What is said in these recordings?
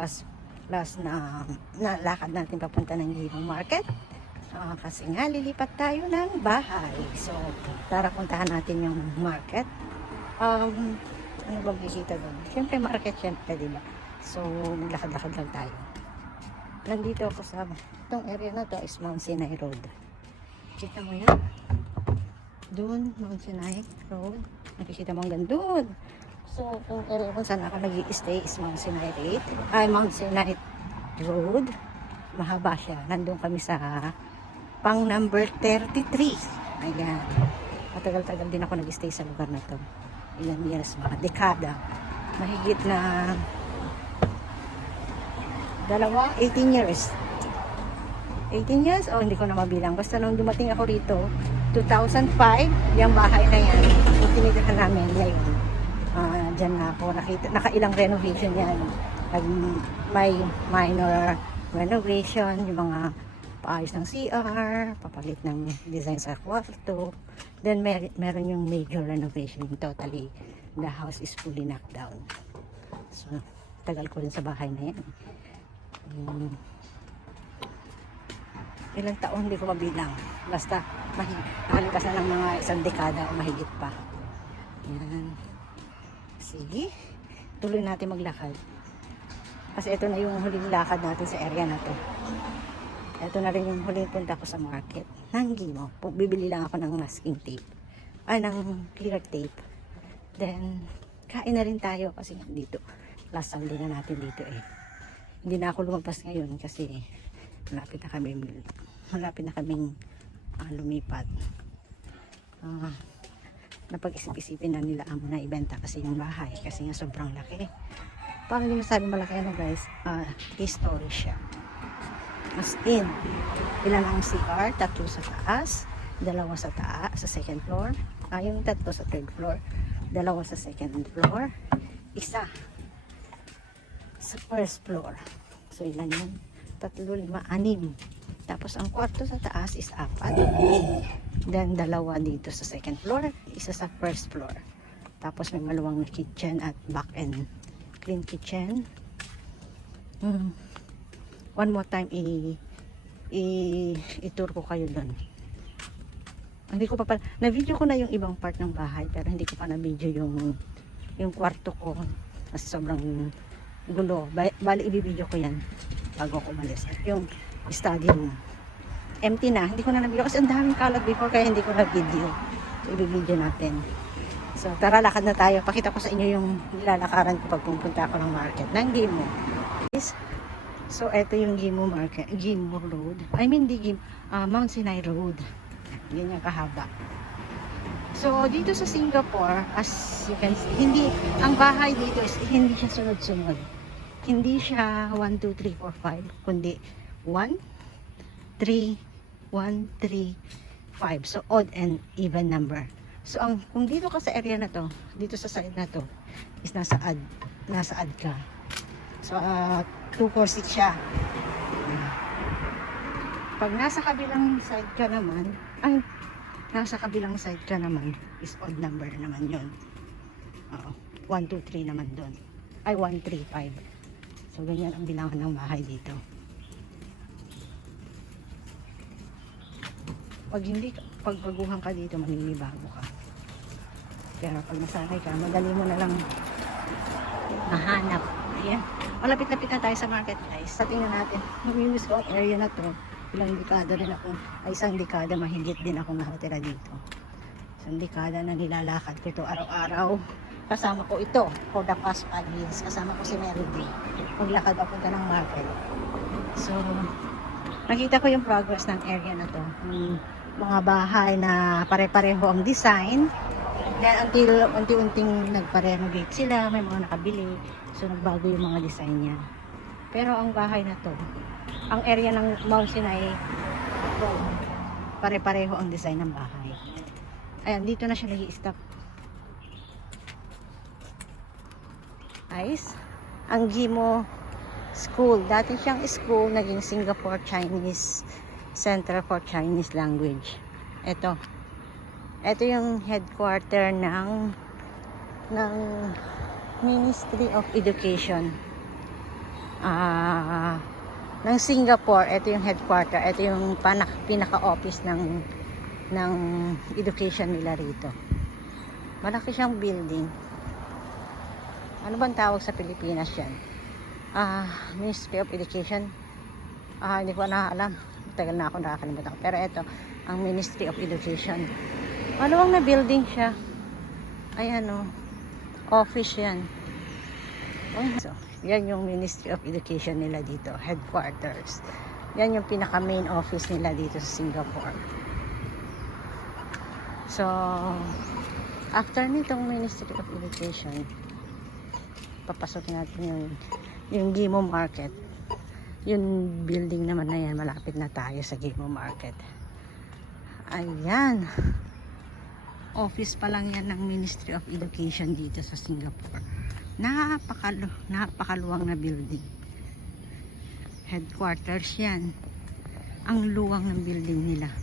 last na lakad natin papunta ng Gimo Market. Kasi nga lilipat tayo ng bahay. So tara puntahan natin yung market. Ano bang bisita doon? Siyempre market, siyempre, diba? So lakad-lakad lang tayo. Nandito ako sa itong area na to is Mount Sinai Road. Kita mo yan? Doon, Mount Sinai Road. Nakikita mo hanggang doon. So, itong area kung saan ako nag-i-stay is Mount Sinai Road. Mahaba siya. Nandun kami sa pang number 33. Ayan. Matagal-tagal din ako nag-stay sa lugar na to. Ilang years, mga dekada. Mahigit na 18 years. 18 years? O, hindi ko na mabilang. Basta nung dumating ako rito, 2005, yung bahay na yan, yung tinitirahan namin ngayon. Diyan na ako, nakailang renovation yan. May minor renovation, yung mga paayos ng CR, papalit ng design sa kwarto. Then meron yung major renovation, totally the house is fully knocked down. So, tagal ko rin sa bahay na yan. Ilang taon hindi ko mabilang. Basta nakalipas na ng mga isang dekada o mahigit pa. Yan. Sige, tuloy natin maglakad. Kasi ito na yung huling lakad natin sa area na to. Ito na rin yung huling punta ko sa market ng Gimo. Bibili lang ako ng masking tape. Ng clear tape. Then, kain na rin tayo kasi dito. Last Sunday na natin dito eh. Hindi na ako lumabas ngayon kasi malapit na kaming lumipat. Napag-isip-isipin na nila amo na ibenta kasi yung bahay kasi nga sobrang laki. Parang hindi masabi malaki guys, 3 story siya. As in, ilan ang CR? 3 sa taas, 2 sa taas, sa second floor, yung 3 sa third floor, 2 sa second floor, 1 sa first floor. So ilan yun? 3, 5, 6. Tapos ang kwarto sa taas is 4. Then 2 dito sa second floor, 1 sa first floor. Tapos may maluwang kitchen at back end clean kitchen. One more time i-tour ko kayo doon. Hindi ko pa pala na-video ko na yung ibang part ng bahay pero hindi ko pa na-video yung kwarto ko kasi sobrang gulo. Bali i-video ko yan bago ako umalis. Yung study room empty na, hindi ko na na-video kasi ang daming kalat before kaya hindi ko na-video. So i-video natin. So tara, lakad na tayo. Pakita ko sa inyo yung nilalakaran ko pag pupunta ako ng market ng Gimo. So ito yung Gimo Market, Gimo Road. I mean Mount Sinai Road. Ganyan kahaba. So dito sa Singapore, as you can see, ang bahay dito is hindi siya sunod-sunod. Hindi siya 1, 2, 3, 4, 5, kundi 1, 3, 1, 3, 5. So odd and even number. So kung dito ka sa area na to, dito sa side na to, is nasa add ka. So 246 siya. Pag nasa kabilang side ka naman, is odd number naman yon. 1, 2, 3 naman doon. Ay 1, 3, 5. So ganyan ang bilangan ng bahay dito. Pag baguhan ka dito, maninibago ka. Pero pag nasanay ka, madali mo na lang mahanap. Ayan. Malapit-lapit na tayo sa market guys. So, tingnan natin. Namimiss ko ang area na to. Isang dekada mahigit din ako nakatira dito. Isang dekada na nilalakad ko ito araw-araw. Kasama ko ito for the past 5 years. Kasama ko si Mary D. Maglakad papunta ng market. So, nakita ko yung progress ng area na to. Mga bahay na pare-pareho ang design. Then until unti-unting nagpa-renovate sila, may mga nakabili. So nagbago yung mga design niya. Pero ang bahay na to, ang area ng Mount Sinai, pare-pareho ang design ng bahay. Ayan, dito na siya nag-i-stop. Guys, ang Gimo School. Dati siyang school, naging Singapore Chinese Center for Chinese Language. Ito yung headquarter ng Ministry of Education. ng Singapore. Ito yung headquarter, ito yung pinaka-office ng education nila rito. Malaki siyang building. Ano bang tawag sa Pilipinas yan? Ministry of Education. Hindi ko na alam. Tagal na ako nakakalimutan. Pero ito, ang Ministry of Education. Maluwang na building siya. Ayan o. Office yan. So, yan yung Ministry of Education nila dito. Headquarters. Yan yung pinaka main office nila dito sa Singapore. So, after nitong Ministry of Education, papasokin natin yung Gimo Market. Yung building naman na yan, malapit na tayo sa Gimo Market. Ayan. Office pa lang yan ng Ministry of Education dito sa Singapore. Napakaluwang na building. Headquarters yan. Ang luwang ng building nila.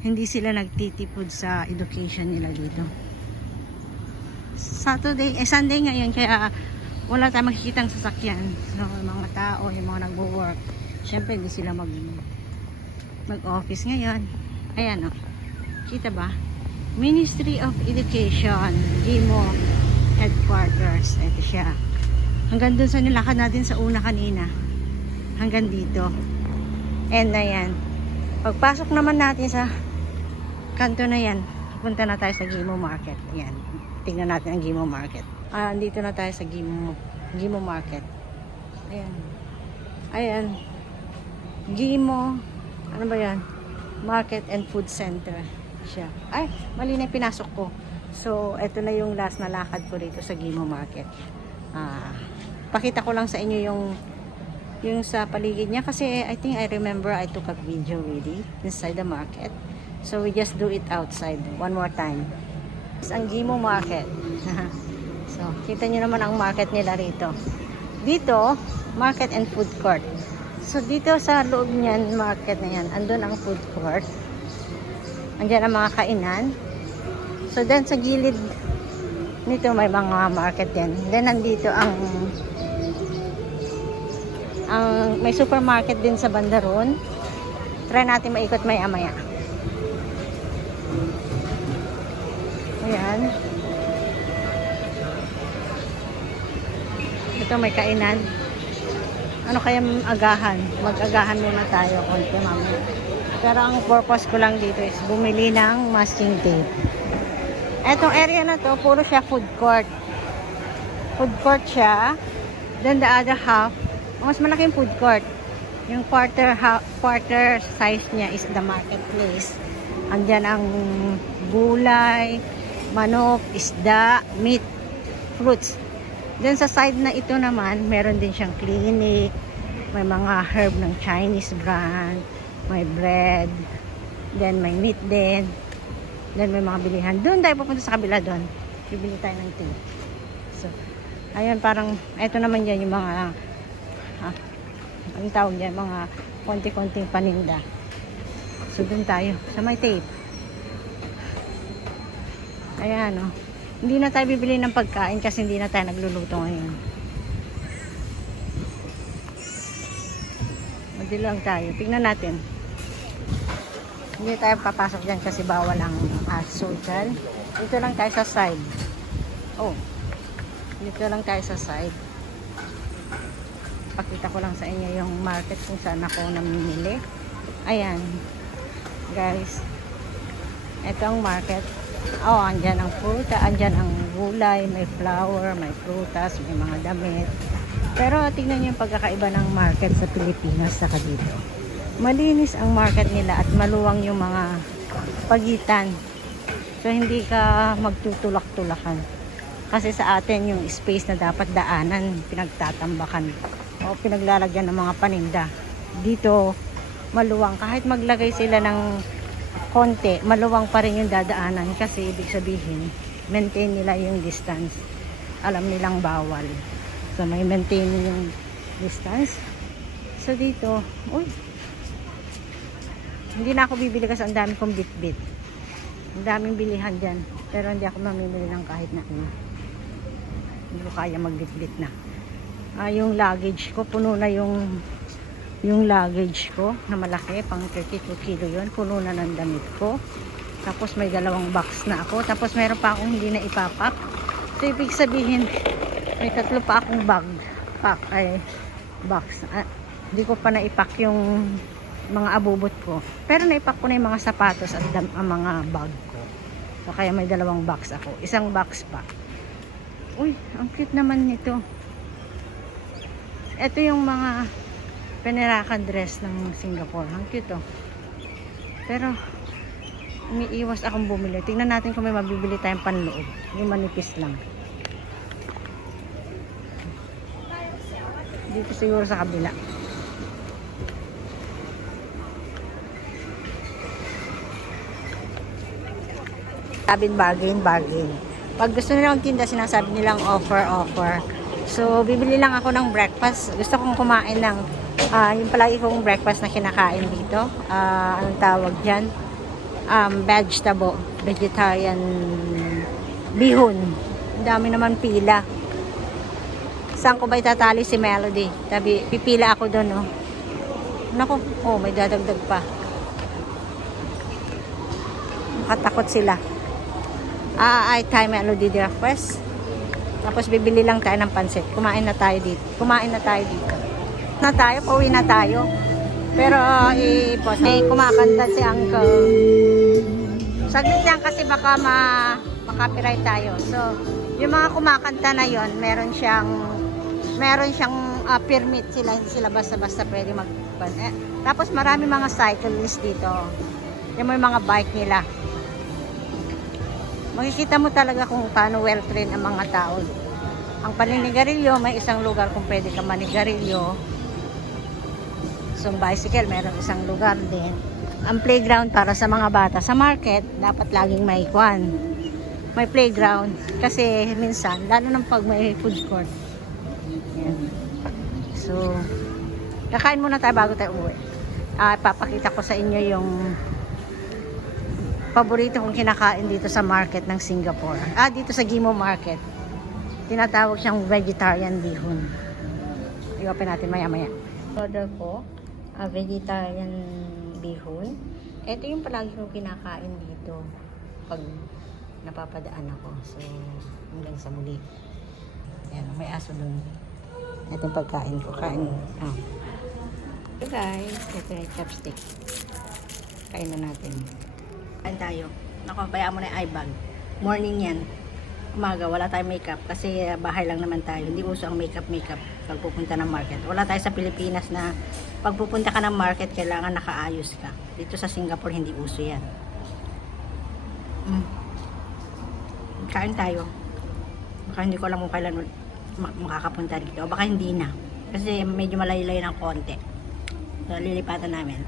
Hindi sila nagtitipid sa education nila dito. Sunday ngayon, kaya wala tayong makikitang sasakyan. So, mga tao, yung mga nagwo-work, syempre hindi sila mag-office ngayon. Ayan o. Kita ba? Ministry of Education, Gimo Headquarters. Ito siya. Hanggang dun sa nilakad natin sa una kanina. Hanggang dito. And ayan. Pagpasok naman natin sa kanto na yan, punta na tayo sa Gimo Market. Ayan. Tingnan natin ang Gimo Market. Dito na tayo sa Gimo Market. Ayan. Ayan. Gimo, ano ba yan? Market and Food Center siya. Ay, mali na yung pinasok ko. So, eto na yung last na lakad ko rito sa Gimo Market. Pakita ko lang sa inyo yung sa paligid niya kasi I think I remember I took a video really inside the market. So, we just do it outside one more time. Ang Gimo Market. So, kita nyo naman ang market nila rito. Dito, market and food court. So, dito sa loob niyan, market na yan, andun ang food court. Andyan ang mga kainan. So, then sa gilid nito, may mga market din. Then, nandito may supermarket din sa banda ron. Try natin maikot maya-maya. Ayan. Ito may kainan. Ano kaya agahan? Mag-agahan muna tayo konti mamaya. Pero ang purpose ko lang dito is bumili ng masking tape. Etong area na to, puro siya food court. Food court siya. Then the other half, mas malaking food court. Yung quarter size niya is the marketplace. Andyan ang gulay, manok, isda, meat, fruits. Then sa side na ito naman, meron din siyang clinic, may mga herb ng Chinese brand, may bread, then may meat din, then may mga bilihan. Doon tayo pupunta sa kabila doon. Bibili tayo ng tea. So, ayun parang, ito naman yan yung mga, ang tawag yan, mga konti-konting paninda. So, doon tayo, sa may tape. Ayan, oh. Hindi na tayo bibili ng pagkain kasi hindi na tayo nagluluto ngayon. Magdi lang tayo. Tingnan natin. Hindi tayo papasok dyan kasi bawal ang social. Dito lang tayo sa side. Oh. Dito lang tayo sa side. Pakita ko lang sa inyo yung market kung saan ako namimili. Ayan. Guys. Ito ang market. Oh, andyan ang fruta, andyan ang gulay, may flour, may prutas, may mga damit. Pero tingnan niyo yung pagkakaiba ng market sa Pilipinas saka dito. Malinis ang market nila at maluwang yung mga pagitan. So hindi ka magtutulak-tulakan. Kasi sa atin yung space na dapat daanan, pinagtatambakan o pinaglalagyan ng mga paninda. Dito maluwang, kahit maglagay sila ng konti, maluwang pa rin yung dadaanan kasi ibig sabihin maintain nila yung distance. Alam nilang bawal, so may maintain yung distance. So dito, uy, hindi na ako bibili kasi ang dami kong bit-bit, ang daming bilihan dyan, pero hindi ako mamimili ng kahit na ano, hindi ko kaya magbit-bit na. yung luggage ko, puno na yung luggage ko na malaki, pang 32 kilo yun, puno na ng damit ko. Tapos may dalawang box na ako, tapos meron pa akong hindi na ipapak. So ibig sabihin may 3 pa akong box. Hindi ko pa naipak yung mga abubot ko, pero naipak ko na yung mga sapatos at mga bag ko. So kaya may 2 box ako, 1 box pa. Uy, ang cute naman nito. Ito yung mga pinirakan dress ng Singapore. Ang cute, oh. Pero umiiwas akong bumili. Tingnan natin kung may mabibili tayong panloob. Yung manipis lang. Dito siguro sa kabila. Sabing bargain. Pag gusto nilang tinda, sinasabi nilang offer. So, bibili lang ako ng breakfast. Gusto kong kumain ng yung palagi kong breakfast na kinakain dito. Anong tawag dyan? Vegetarian bihon. Ang dami naman pila. Saan ko ba itatali si Melody? Pipila ako doon, oh. Naku, oh, may dadagdag pa. Nakatakot sila. Ay tayo Melody breakfast. Tapos bibili lang tayo ng pansit. Kumain na tayo dito. Pauwi na tayo. Pero may kumakanta si Uncle. Saglit lang kasi baka makapiright tayo. So, yung mga kumakanta na yon, meron siyang permit sila, hindi sila basta-basta pwede tapos marami mga cyclists dito. Yung may mga bike nila. Makikita mo talaga kung paano well-trained ang mga tao. Ang paninigarilyo, may isang lugar kung pwede ka manigarilyo. So, bicycle, meron isang lugar din. Ang playground para sa mga bata. Sa market, dapat laging may playground. Kasi minsan, lalo ng pag may food court. Yan. So, kakain muna tayo bago tayo uwi. Papakita ko sa inyo yung paborito kong kinakain dito sa market ng Singapore. Dito sa Ghim Moh Market. Tinatawag siyang vegetarian bihon. I-open natin maya-maya. Order ko, vegetarian bihon. Ito yung palagi kong kinakain dito pag napapadaan ako. So, hanggang sa muli. Ayan, may aso dun. Ito yung pagkain ko. So guys, ito yung chopstick. Kain na natin. Kain tayo. Naku, bayaan mo na yung eye bag. Morning yan. Umaga, wala tayong makeup. Kasi bahay lang naman tayo. Hindi uso ang makeup pag pupunta ng market. Wala tayo sa Pilipinas na pag pupunta ka ng market, kailangan nakaayos ka. Dito sa Singapore, hindi uso yan. Kain tayo. Baka hindi ko alam kung kailan makakapunta dito. O baka hindi na. Kasi medyo malaylay ng konti. So, lilipatan namin.